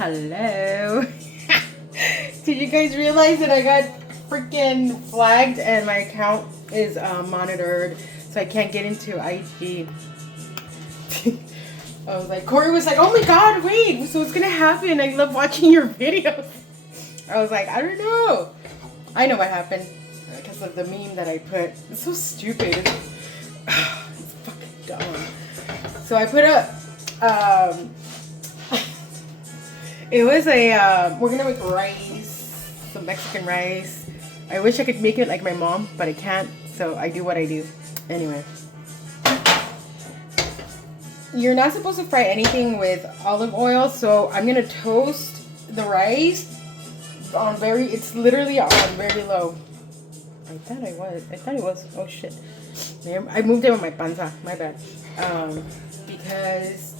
Hello. Did you guys realize that I got freaking flagged and my account is monitored, so I can't get into IG? I was like, Corey was like, oh my god, wait, so what's gonna happen? I love watching your videos. I was like, I don't know. I know what happened because of the meme that I put. It's so stupid. It's fucking dumb. So I put a, it was a, we're gonna make rice, some Mexican rice. I wish I could make it like my mom, but I can't, so I do what I do. Anyway. You're not supposed to fry anything with olive oil, so I'm gonna toast the rice on it's literally on very low. I thought it was. Oh shit. I moved it with my panza. My bad. Because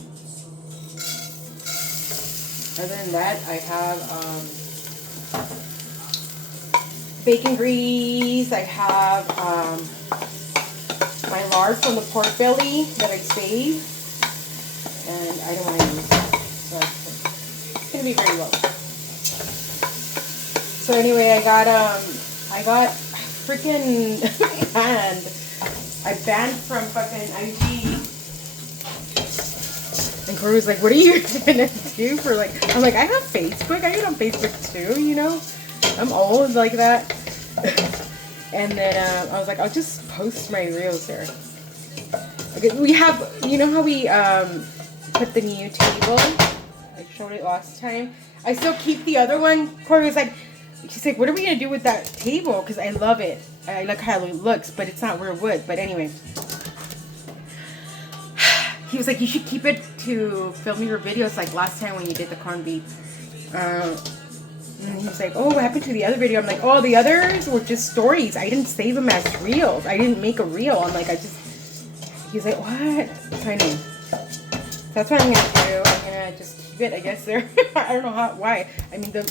other than that, I have bacon grease. I have my lard from the pork belly that I saved, and I don't want to use that, so it's gonna be very low. So anyway, I got freaking banned. I banned from fucking IG. And Corey was like, what are you gonna do for like, I'm like, I have Facebook. I get on Facebook too, you know? I'm old like that. And then I was like, I'll just post my reels there. Okay, we have, you know how we put the new table? I showed it last time. I still keep the other one. Corey was like, she's like, what are we gonna do with that table? Because I love it. I like how it looks, but it's not real wood. But anyway, he was like, you should keep it to film your videos like last time when you did the corned beef. And he's like, oh, what happened to the other video? I'm like, oh, the others were just stories. I didn't save them as reels. I didn't make a reel. I'm like, he's like, what? So anyway, that's what I'm gonna do. I'm gonna just keep it, I guess, there. I don't know why. I mean, the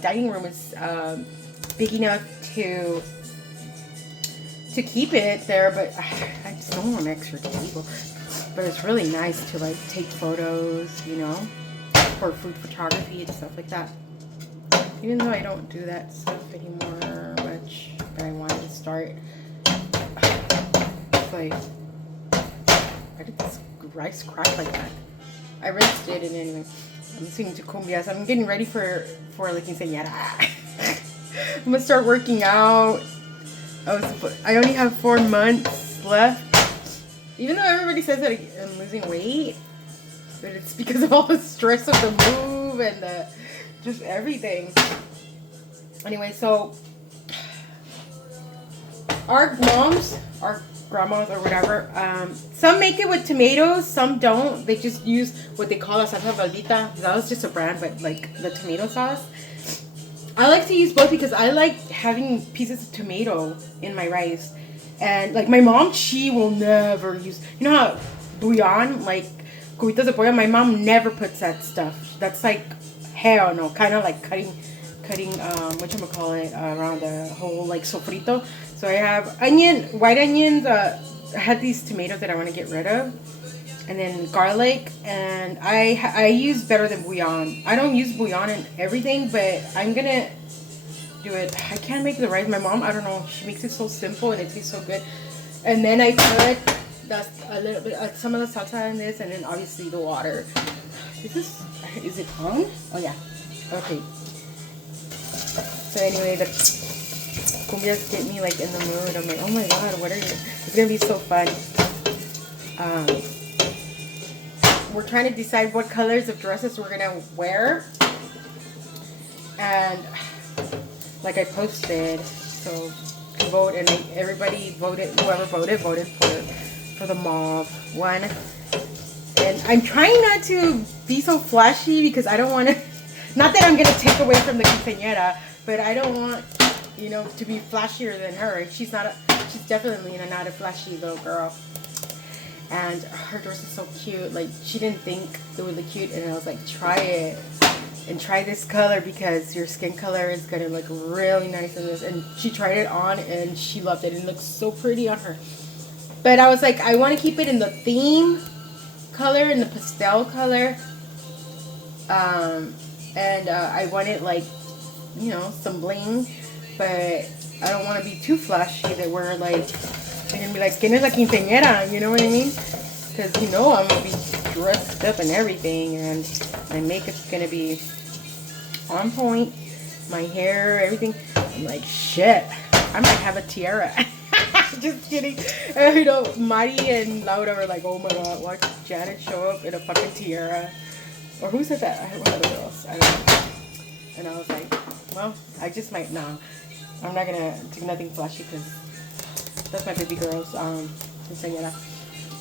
dining room is big enough to keep it there, but I just don't want an extra table. But it's really nice to like take photos, you know, for food photography and stuff like that. Even though I don't do that stuff anymore much, but I wanted to start. It's like, why did this rice crack like that? I rinsed it, and anyway, I'm listening to cumbias. I'm getting ready for la quinceañera. I'm gonna start working out. I only have 4 months left. Even though everybody says that I'm losing weight, but it's because of all the stress of the move and just everything. Anyway, so our moms, our grandmas or whatever, some make it with tomatoes, some don't. They just use what they call a salsa valdita. That was just a brand, but like the tomato sauce. I like to use both because I like having pieces of tomato in my rice. And like my mom, she will never use, you know how bouillon, like cubitos de pollo, my mom never puts that stuff. That's like, hell no, kind of like cutting whatchamacallit, around the whole like sofrito. So I have white onions, I had these tomatoes that I want to get rid of. And then garlic, and I use better than bouillon. I don't use bouillon in everything, but I'm gonna do it. I can't make the rice. My mom, I don't know, she makes it so simple and it tastes so good. And then I put a little bit, some of the salsa in this, and then obviously the water. Is it on? Oh yeah. Okay. So anyway, the cumbias get me like in the mood. I'm like, oh my god, what are you? It's gonna be so fun. We're trying to decide what colors of dresses we're gonna wear, and like I posted, so vote, and everybody voted. Whoever voted for the mauve one. And I'm trying not to be so flashy because I don't want to. Not that I'm gonna take away from the quinceañera, but I don't want, you know, to be flashier than her. She's definitely not a flashy little girl. And her dress is so cute. Like, she didn't think it would look cute, and I was like, try it and try this color because your skin color is gonna look really nice in this. And she tried it on and she loved it. It looks so pretty on her. But I was like, I want to keep it in the theme color, in the pastel color. And I wanted like, you know, some bling, but I don't want to be too flashy that we're like, they're gonna be like, ¿Quién es la quinceañera? You know what I mean? Because you know I'm gonna be dressed up and everything, and my makeup's gonna be on point, my hair, everything. I'm like, shit, I might have a tiara. Just kidding. You know, Mari and Laura were like, oh my god, watch Janet show up in a fucking tiara. Or who said that? I had one of the girls. I don't know. And I was like, well, I just might now. I'm not gonna do nothing flashy because that's my baby girl's quinceañera.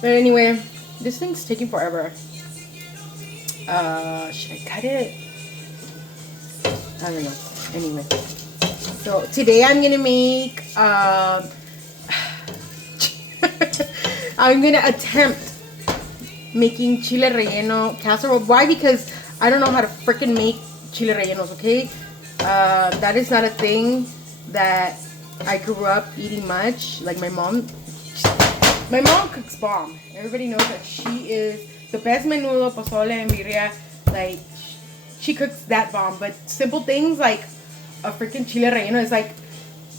But anyway, this thing's taking forever. Should I cut it? I don't know. Anyway, so today I'm gonna make I'm gonna attempt making chile relleno casserole. Why? Because I don't know how to freaking make chile rellenos, okay? That is not a thing that I grew up eating much. Like my mom cooks bomb. Everybody knows that she is the best menudo, pozole, and birria. Like, she cooks that bomb. But simple things like a freaking chile relleno is like,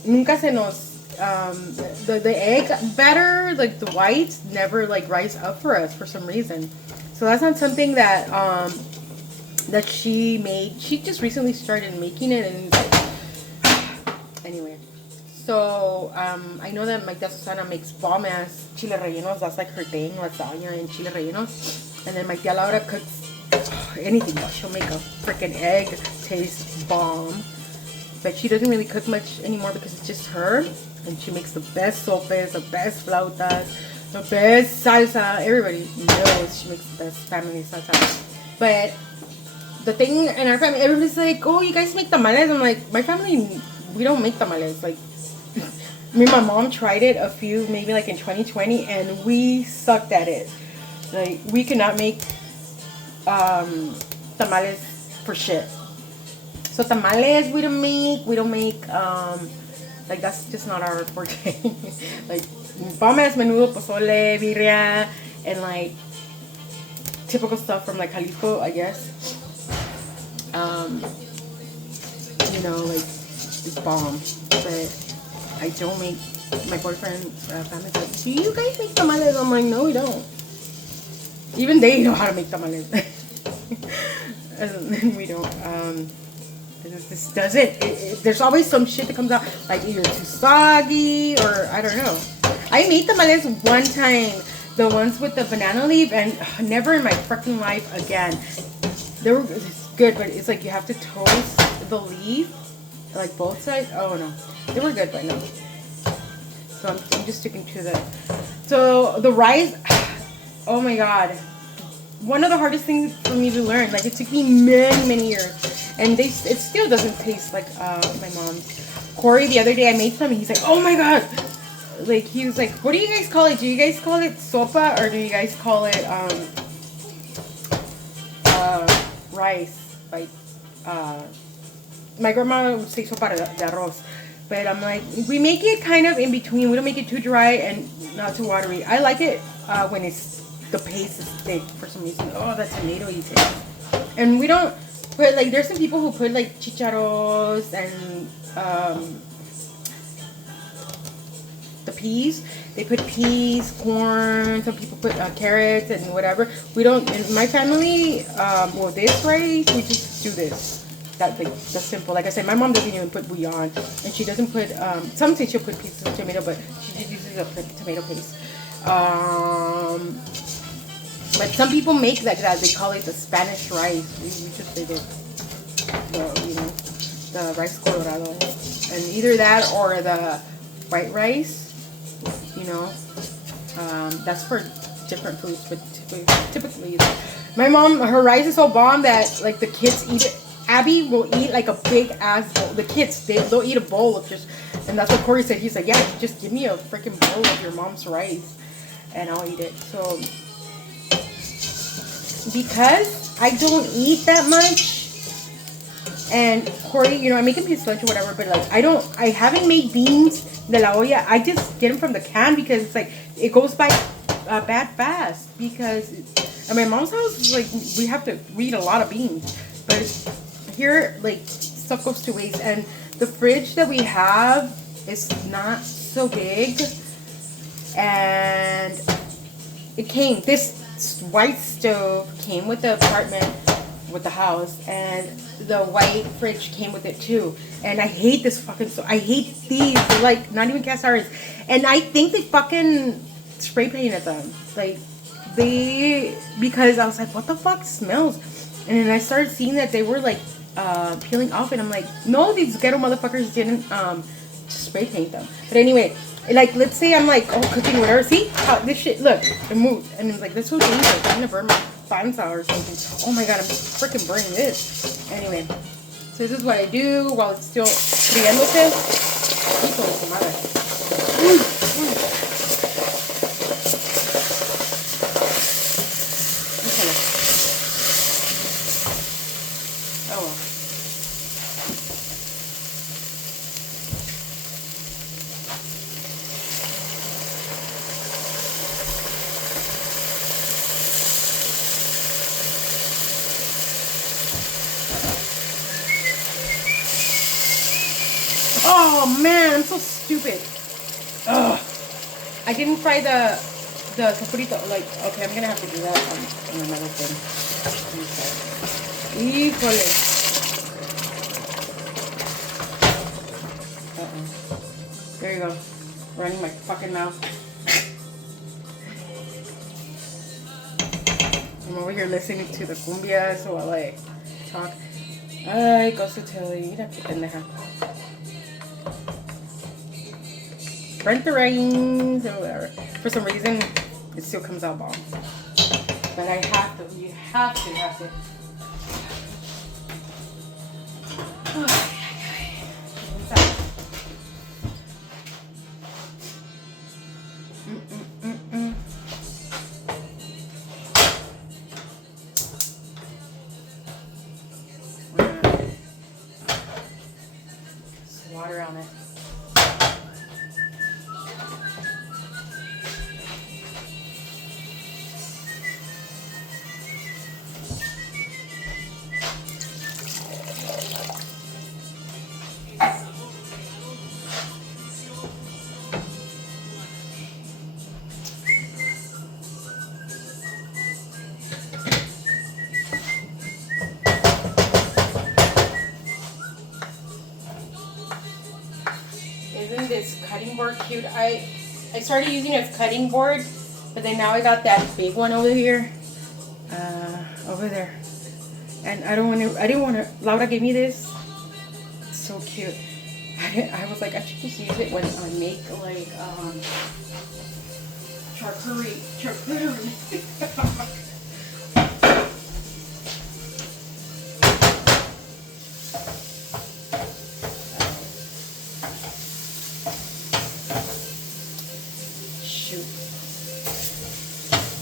nunca se nos, the egg batter, like the whites, never like rise up for us for some reason. So that's not something that, that she made. She just recently started making it, and anyway. So, I know that my tia Susana makes bomb ass chile rellenos. That's like her thing, lasagna and chile rellenos. And then my tia Laura cooks anything. She'll make a freaking egg taste bomb. But she doesn't really cook much anymore because it's just her. And she makes the best sopes, the best flautas, the best salsa. Everybody knows she makes the best family salsa. But the thing in our family, everybody's like, oh, you guys make tamales? I'm like, my family, we don't make tamales. Like, me and my mom tried it a few, maybe like in 2020, and we sucked at it. Like, we cannot make tamales for shit. So tamales we don't make, like that's just not our forte. Like bomb ass menudo, pozole, birria, and like typical stuff from like Jalisco, I guess. You know, like it's bomb. But I don't make, my boyfriend's family's like, do you guys make tamales? I'm like, no, we don't. Even they know how to make tamales. And we don't. This does it. There's always some shit that comes out, like either too soggy or I don't know. I made tamales one time, the ones with the banana leaf, and never in my freaking life again. They were good, but it's like you have to toast the leaf, like both sides. Oh no, they were good, but no. So I'm just sticking to the. So the rice. Oh my god, one of the hardest things for me to learn. Like it took me many years. And it still doesn't taste like my mom's. Corey, the other day I made some, and he's like, oh my god. Like, he was like, what do you guys call it? Do you guys call it sopa, or do you guys call it rice? Like, my grandma would say sopa de arroz. But I'm like, we make it kind of in between. We don't make it too dry and not too watery. I like it when the paste is thick for some reason. Oh, that tomato-y taste. And we don't... But like, there's some people who put like chicharros and the peas. They put peas, corn. Some people put carrots and whatever. We don't. In my family, well, this rice we just do this. That's simple. Like I said, my mom doesn't even put bouillon, and she doesn't put. Some say she'll put pieces of tomato, but she just uses a tomato paste. But some people make like that. They call it the Spanish rice. We just say the rice colorado, and either that or the white rice. You know, that's for different foods, but typically, my mom, her rice is so bomb that like the kids eat it. Abby will eat like a big ass bowl. The kids, they'll eat a bowl of just, and that's what Corey said. He's like, yeah, just give me a freaking bowl of your mom's rice, and I'll eat it. So. Because I don't eat that much, and Corey, you know, I make him his lunch or whatever, but like I haven't made beans de la olla. I just get them from the can because it's like it goes by bad fast because At my mom's house, like, we eat a lot of beans. But here, like, stuff goes to waste. And the fridge that we have is not so big. And this white stove came with the apartment, with the house, and the white fridge came with it too. And I hate this fucking stove. I hate these. They're like not even cast irons. And I think they fucking spray painted them. Like, because I was like, what the fuck, it smells? And then I started seeing that they were like peeling off, and I'm like, no, these ghetto motherfuckers didn't spray paint them. But anyway, like, let's say I'm like, cooking whatever. See how this shit, look, it moved. And it's like, this is so dangerous. I'm gonna burn my panza or something. Oh my god, I'm freaking burning this. Anyway, so this is what I do while it's still friéndose. Hijo de su madre. Oh well. Oh man, I'm so stupid. Ugh. I didn't fry the sofrito. Like, okay, I'm gonna have to do that on another thing. Híjole. There you go. Running my fucking mouth. I'm over here listening to the cumbias while I talk. Ay, goes to tell you. Mira qué pendeja. Burnt the rings or whatever. For some reason, it still comes out bomb. But I have to. You have to. Water on it. Isn't this cutting board cute? I started using it as cutting board, but then now I got that big one over here, over there, and I didn't want to. Laura gave me this. It's so cute. I was like, I should just use it when I make like charcuterie.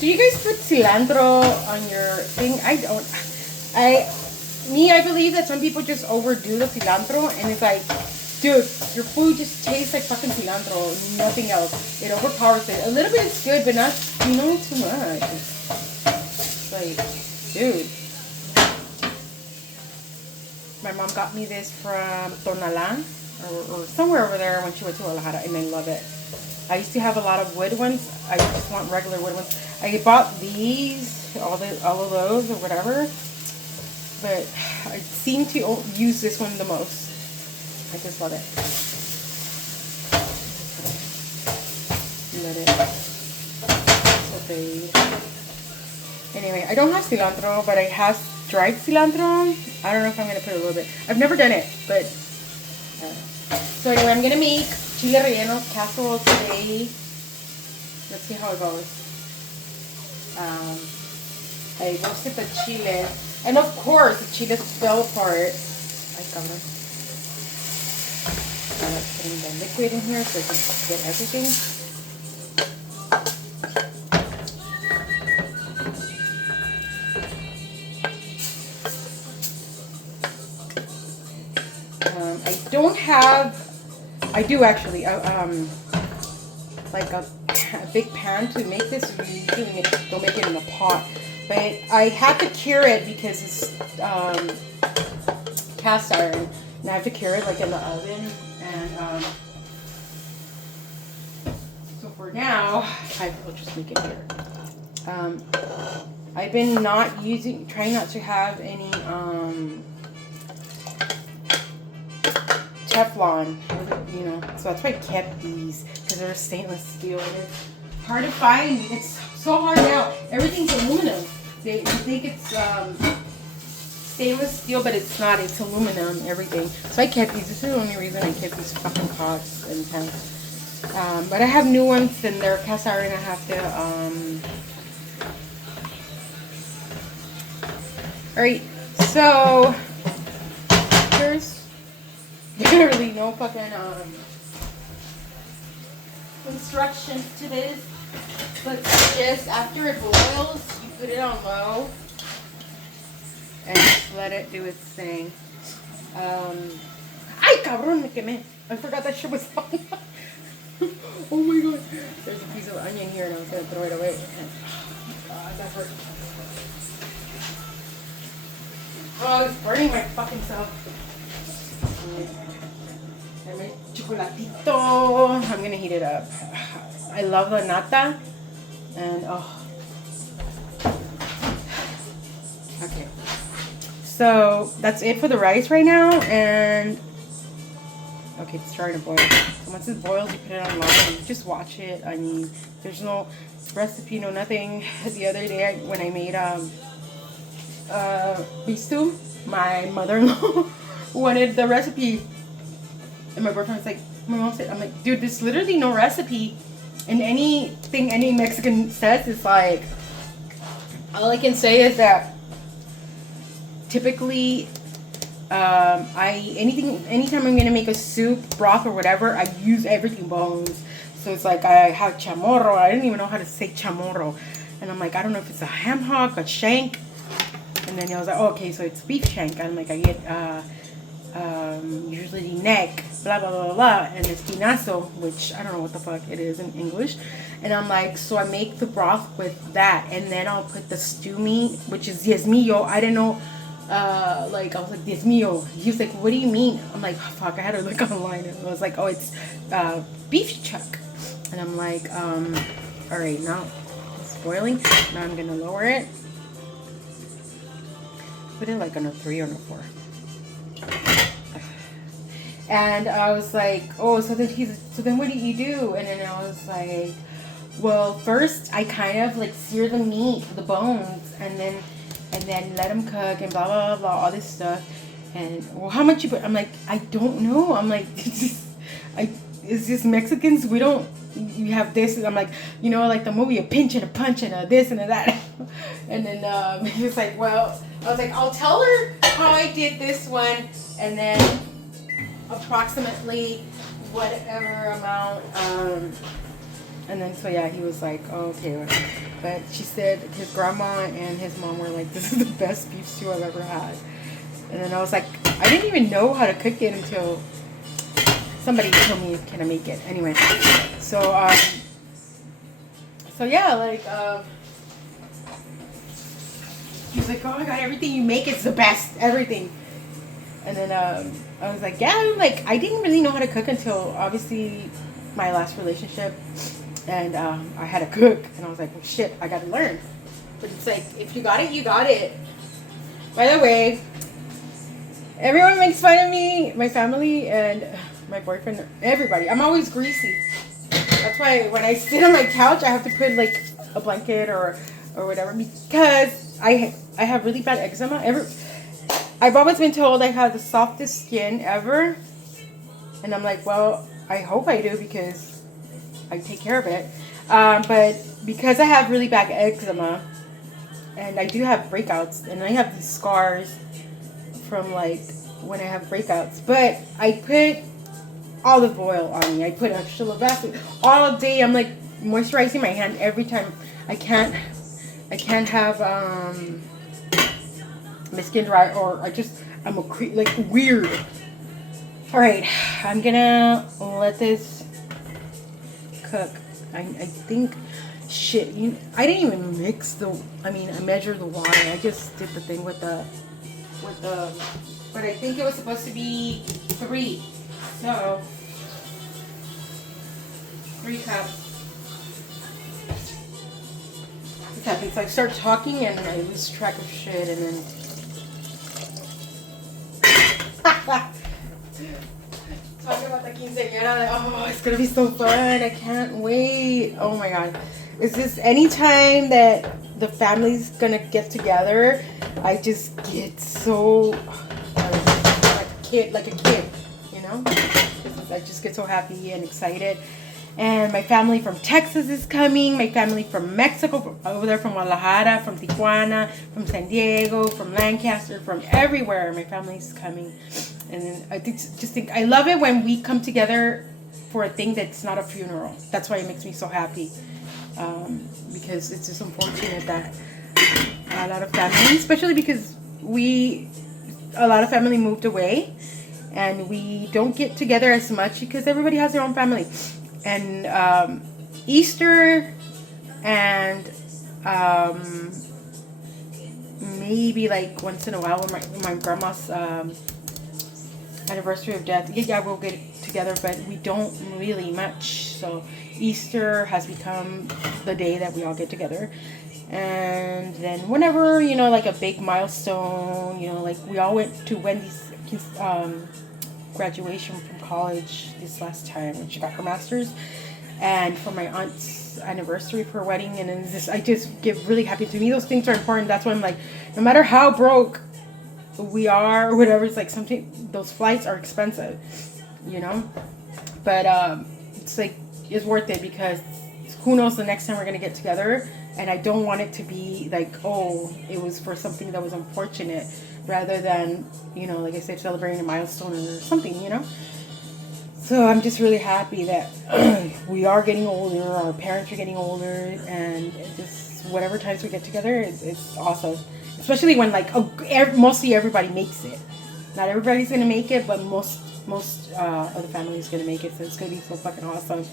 Do you guys put cilantro on your thing? I don't. I believe that some people just overdo the cilantro, and it's like, dude, your food just tastes like fucking cilantro, nothing else. It overpowers it. A little bit is good, but not, you don't need too much. It's like, dude. My mom got me this from Tonalá, or somewhere over there when she went to Guadalajara, and I love it. I used to have a lot of wood ones. I just want regular wood ones. I bought these, all of those or whatever, but I seem to use this one the most. I just love it. Let it saute. Anyway, I don't have cilantro, but I have dried cilantro. I don't know if I'm gonna put a little bit. I've never done it, but so anyway, I'm gonna make chile relleno casserole today. Let's see how it goes. I roasted the chile, and of course the chile fell apart. I covered. Putting the liquid in here so I can get everything. I do actually, like a big pan to make this. We usually don't make it in a pot, but I had to cure it because it's cast iron, and I have to cure it like in the oven. And so for now, I will just make it here. I've been trying not to have any Teflon, you know. So that's why I kept these, because they're stainless steel, and it's hard to find. It's so hard now. Everything's aluminum. They think it's stainless steel, but it's not. It's aluminum, everything. So I kept these. This is the only reason I kept these fucking pots and pans. But I have new ones, and they're cast iron. I have to Alright, so there's literally no fucking instructions to this, but just after it boils, you put it on low and just let it do its thing. Ay, cabrón, me quemé. I forgot that shit was on. Oh my god. There's a piece of onion here and I was gonna throw it away. That hurt. Oh, it's burning my fucking self. And my chocolatito. I'm gonna heat it up. I love the nata. And oh. Okay. So that's it for the rice right now. And okay, it's starting to boil. So once it boils, you put it on low and you just watch it. I mean, there's no recipe, no nothing. The other day when I made beef stew, my mother-in-law wanted the recipe, and my boyfriend was like, my mom said, I'm like, dude, there's literally no recipe, and anything any Mexican says is like, all I can say is that typically anytime I'm gonna make a soup, broth, or whatever, I use everything bones. So it's like I have chamorro. I didn't even know how to say chamorro, and I'm like, I don't know if it's a ham hock, a shank. And then I was like, oh, okay, so it's beef shank. And like I get usually neck, blah blah blah blah, and espinazo, which I don't know what the fuck it is in English. And I'm like, so I make the broth with that, and then I'll put the stew meat, which is diezmillo. I didn't know. Like I was like, diezmillo. He was like, what do you mean? I'm like, oh, fuck. I had to look online, and I was like, oh, it's beef chuck. And I'm like, all right, now it's boiling. Now I'm gonna lower it. Put it like on a 3 or a 4. And I was like, oh, so then what do you do? And then I was like, well, first I kind of like sear the meat, the bones, and then let them cook and blah blah blah, all this stuff. And well, how much you put? I'm like, I don't know. I'm like, it's just Mexicans. We don't. You have this, and I'm like, you know, like the movie, a pinch and a punch and a this and a that. And then he was like, well, I was like, I'll tell her how I did this one, and then approximately whatever amount. And then so yeah, he was like, oh, okay. But she said his grandma and his mom were like, this is the best beef stew I've ever had. And then I was like, I didn't even know how to cook it until somebody told me, can I make it? Anyway, so yeah, like, he was like, oh my god, everything you make is the best, everything. And then I was like, yeah, like, I didn't really know how to cook until, obviously, my last relationship. And I had to cook, and I was like, well, shit, I gotta learn. But it's like, if you got it, you got it. By the way, everyone makes fun of me, my family, and my boyfriend, everybody. I'm always greasy. That's why when I sit on my couch, I have to put like a blanket or whatever, because I have really bad eczema. I've always been told I have the softest skin ever, and I'm like, well, I hope I do because I take care of it. But because I have really bad eczema, and I do have breakouts, and I have these scars from like when I have breakouts, but I put olive oil on me. I put extra Vaseline all day. I'm like moisturizing my hand every time. I can't have my skin dry, or I'm like weird. All right, I'm gonna let this cook. I think shit, I didn't even mix I measured the water. I just did the thing with the, but I think it was supposed to be 3. So, 3 cups. This happens. I start talking and I lose track of shit, and then. Talking about the quinceañera, like, oh, it's gonna be so fun. I can't wait. Oh my god. It's just anytime that the family's gonna get together, I just get so like a kid, you know? I just get so happy and excited. And my family from Texas is coming. My family from Mexico, over there from Guadalajara, from Tijuana, from San Diego, from Lancaster, from everywhere. My family's coming. And I think I love it when we come together for a thing that's not a funeral. That's why it makes me so happy. Because it's just unfortunate that a lot of family, especially because a lot of family moved away. And we don't get together as much because everybody has their own family. And Easter and maybe like once in a while when my grandma's anniversary of death, yeah, we'll get together, but we don't really much. So Easter has become the day that we all get together. And then whenever, like a big milestone, like we all went to Wendy's graduation from college this last time when she got her master's, and for my aunt's anniversary for her wedding, and then I just get really happy. To me, those things are important. That's why I'm like, no matter how broke we are or whatever, it's like something, those flights are expensive, but it's like, it's worth it, because who knows the next time we're gonna get together. And I don't want it to be like, oh, it was for something that was unfortunate, rather than, like I said, celebrating a milestone or something, So I'm just really happy that we are getting older, our parents are getting older, and just whatever times we get together, it's awesome. Especially when mostly everybody makes it. Not everybody's gonna make it, but most of the family is gonna make it, so it's gonna be so fucking awesome.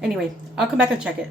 Anyway, I'll come back and check it.